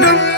London.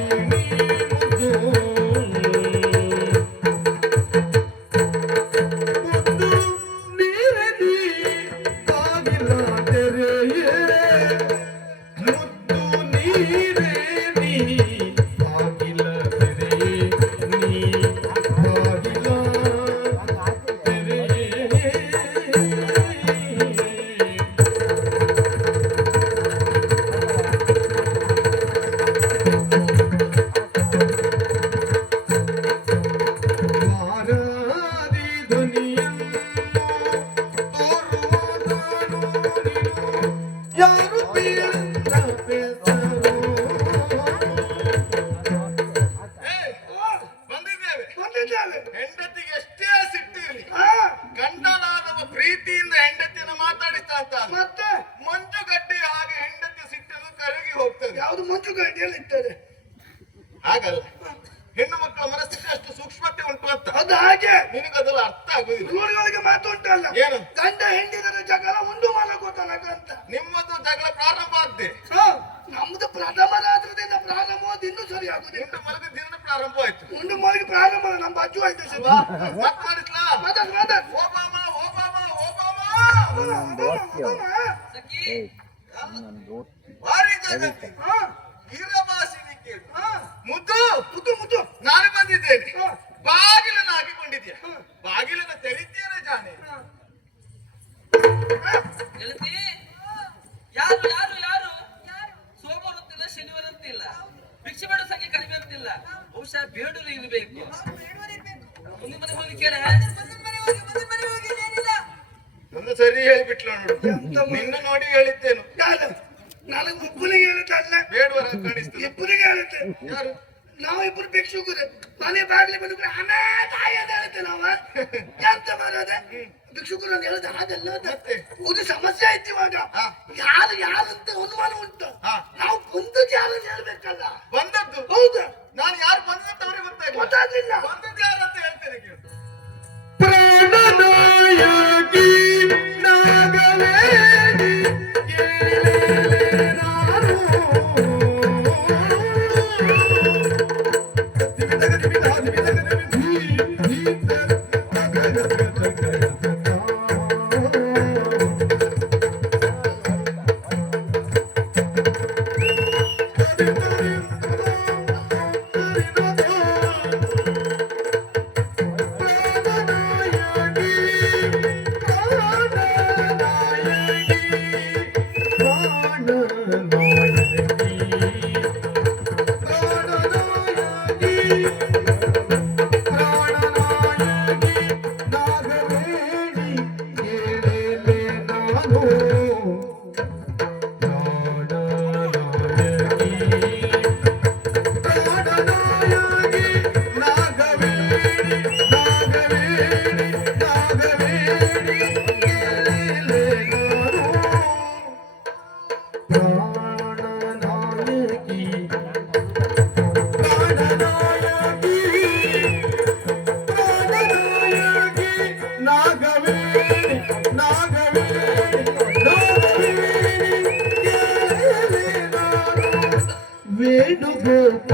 ಯಾರು ಹೆಂಡತಿಗೆ ಎಷ್ಟೇ ಸಿಟ್ಟಿರಲಿ ಗಂಡನಾದವ ಪ್ರೀತಿಯಿಂದ ಹೆಂಡತಿಯನ್ನು ಮಾತಾಡಿಸ್ತಾ ಅಂತ ಮತ್ತೆ? ಮಂಜುಗಡ್ಡೆ ಹಾಗೆ ಹೆಂಡತಿ ಸಿಟ್ಟನ್ನು ಕರಗಿ ಹೋಗ್ತದೆ. ಯಾವುದು ಮಂಜುಗಡ್ಡೆಯಲ್ಲಿ ಇರ್ತದೆ ಹಾಗಲ್ಲ. ಅದು ಹಾಗೆ. ನಿನಗದೆಲ್ಲ ಅರ್ಥ ಆಗುದಿಲ್ಲ. ರೂಢಿಗಳಿಗೆ ಮಾತು ಉಂಟಲ್ಲ. ಏನು? ಗಂಡ ಹೆಂಡಿದರ ಜಗಳ ಉಂಡು ಮಾಡಕೋತನಕ ಅಂತ ನಿಮ್ಮದು ಜಗಳ ಪ್ರಾರಂಭ ಆದ್ದೆ? ಹ, ನಮ್ದು ಪ್ರಥಮ ರಾತ್ರದಿಂದ ಪ್ರಾರಂಭವಾದ ಇನ್ನೂ ಸರಿ ಆಗುದಿಲ್ಲ. ಉಂಟು ಮಲಗ ದಿನ ಪ್ರಾರಂಭ ಆಯ್ತು. ಉಂಡು ಮಲಗಿ ಪ್ರಾರಂಭ ನಮ್ಮ ಅಜ್ಜು ಆಯ್ತು ಸರ್ ಮಾತಾಡಿಸ್ಲಾ ಮಾತಾಡ್ ಮಾತಾಡ್ ಓಬಾಮ ಓಬಾಮ ಓಬಾಮ. ಭಾರಿ ಜಗತ್ತಿ ಯಾರು ಯಾರು ಸೋಮವಾರ ಅಂತಿಲ್ಲ ಶನಿವಾರ ಅಂತಿಲ್ಲ ಭಿಕ್ಷೆ ಬೇಡ ಸಂಖ್ಯೆ ಕಡಿಮೆ ಅಂತಿಲ್ಲ. ಬಹುಶಃ ಬೇಡೂರು ಇರಬೇಕು. ಮುಂದಿನ ಮನೆ ಹೋಗಿ ಕೇಳ. ಒಂದು ಸರಿ ಹೇಳ್ಬಿಟ್ಲು ನೋಡು. ನಿನ್ನ ನೋಡಿ ಹೇಳಿದ್ದೇನು. ಯಾರು? ನನಗೆ ಒಬ್ಬನಿಗೆ ಹೇಳುತ್ತೆ ಅಲ್ಲ ಬೇಡವರ ಕಾಣಿಸ್ತದೆ ಇಬ್ಬರಿಗೆ ಹೇಳುತ್ತೆ. ಯಾರು? ನಾವು ಇಬ್ರು ಭಿಕ್ಷುಕರು. ಮನೆ ಬಾಗ್ಲಿ ಬಂದು ಅಣ್ಣ ತಾಯಿ ಅಂತ ಹೇಳುತ್ತೆ ನಾವ. ಎಂತ ಮಾಡೋದೆ? ಭಿಕ್ಷುಕರು ಅಂತ ಹೇಳಿದ್ರೆ ಹಾಗಲ್ಲ? ಒಂದು ಸಮಸ್ಯೆ ಆಯ್ತು ಇವಾಗ. ಯಾರು ಯಾರಂತ ಅನುಮಾನ ಉಂಟು. ನಾವು ಬಂದದ್ದು ಯಾರು ಅಂತ ಹೇಳ್ಬೇಕಲ್ಲ. ಬಂದದ್ದು? ಹೌದು. ನಾನು ಯಾರು ಬಂದದ್ದು ಅವ್ರಿಗೆ ಗೊತ್ತಾಗಿಲ್ಲ ಗೊತ್ತಾಗ್ಲಿಲ್ಲ. ಬಂದದ್ದು ಯಾರು ಅಂತ ಹೇಳ್ತೇನೆ ಕೇಳು.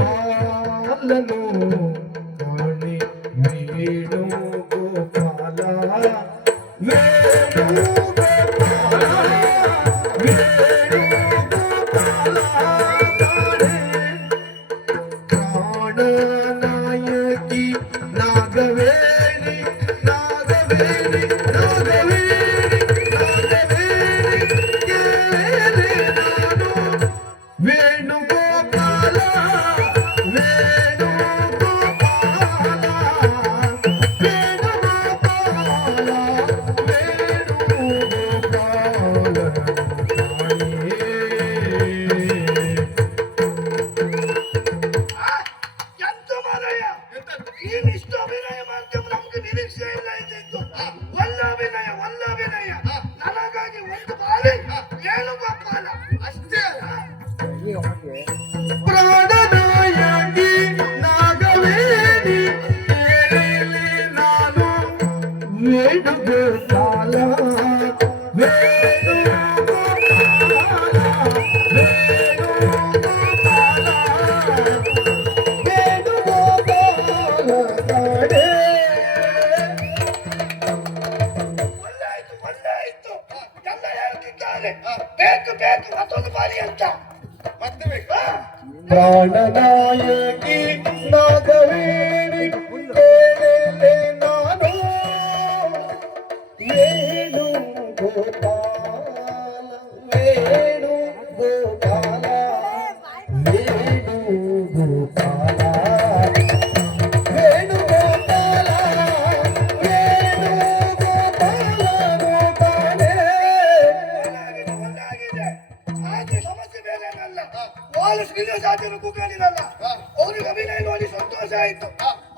వేణుగోపాలను కాణి వేణుగోపాల వేణుగోపాల వేణుగోపాల ప్రాణనాయకి నాగవే ಪ್ರಾಣನಾಯಕಿ ಪ್ರಾಣನಾಯಕಿ ಕೂಗಾಡಿರಲ್ಲ ಅವನಿಗೆ ಅಭಿನಯ ನೋಡಿ ಸಂತೋಷ ಆಯ್ತು.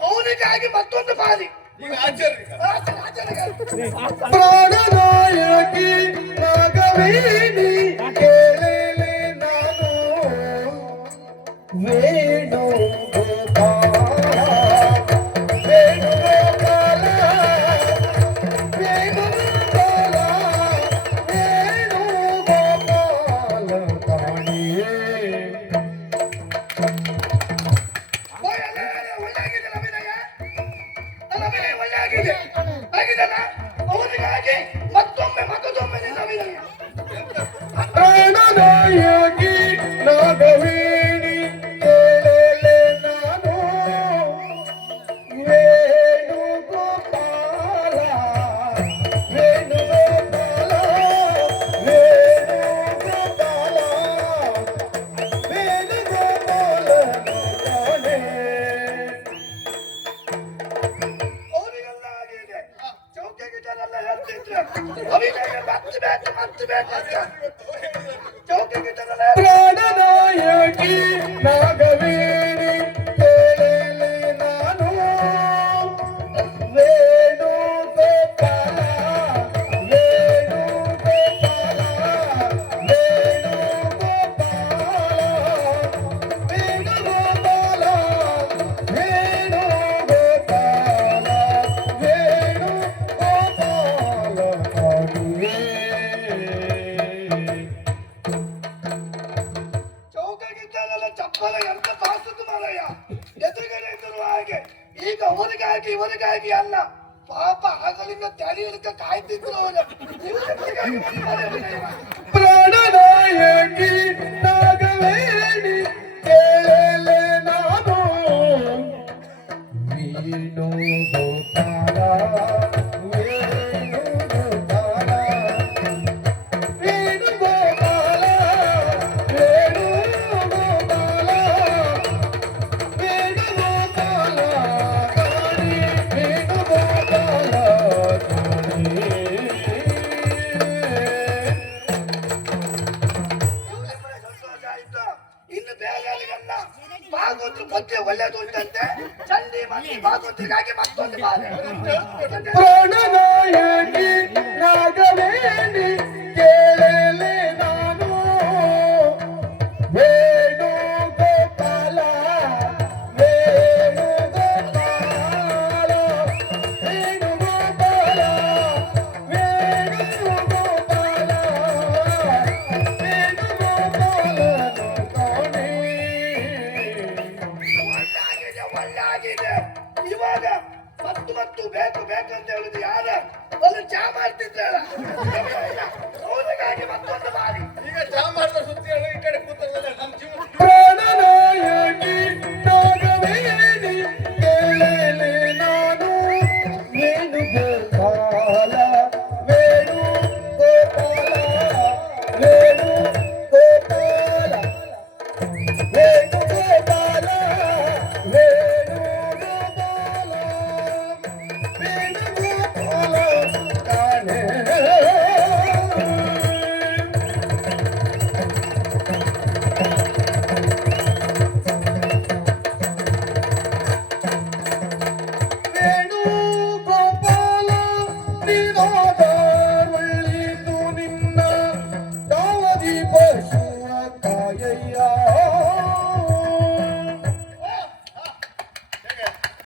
ಅವನಿಗಾಗಿ ಮತ್ತೊಂದು ಬಾರಿ. ಪ್ರಾಣನಾಯಕಿ ನಾಗವೇಣಿ ಕೇಳಲೆ ನಾನು. ವೇಣು ಪ್ರಾಣನಾಯಕಿ ನಾಗವೇಣಿ ಕೇಳಲೆ ನಾನು? ವೇಣುಗೋಪಾಲ ವೇಣುಗೋಪಾಲ ವೇಣುಗೋಪಾಲ ವೇಣುಗೋಪಾಲ ಕಾಣೆ ಅವರಿಗೆಲ್ಲ ಆಗಿದೆ ಚೌಕೆ ಗಿಟಾರೆಲ್ಲ ಹೇಳ್ತಿದ್ರೆ. ಅಭಿನಯ ಮತ್ತೆ ಬೇಕು ಮತ್ತೆ ಬೇಕು ಅಂತ ಗಿಟಾರೆಲ್ಲ ಅಂತ ಪಾಸುದು ಮಾರಯ್ಯ ಎದುರುಗಡೆ ಇದ್ದರು ಹಾಗೆ, ಈಗ ಅವರಿಗಾಗಿ ಇವರಿಗಾಗಿ ಅಲ್ಲ, ಪಾಪ ಹಗಲಿನ ತಡೆಯಲಿಕ್ಕ ಕಾಯ್ತಿದ್ರು ಅವರು. ಪ್ರಾಣನಾಯಕಿ, ನಾಗವೇಣಿ, ಕೇಳಲೆ ನಾನು ನೀನು ಗೋಪಾಲ ಒಳ್ಳೇದು ಉಂಟಂತೆ ಚಂಡಿ ಭಾಗವತರಿಗಾಗಿ ಮತ್ತೊಂದು ಬಾರಿ. ಬೇಕು ಬೇಕು ಅಂತ ಹೇಳುದು ಯಾರ? ಒಂದು ಚಾ ಮಾಡ್ತಿದ್ರಲ್ಲ? ಅವರಿಗಾಗಿ ಮತ್ತೊಂದು ಬಾರಿ ಈಗ ಚಾ ಮಾಡಿದ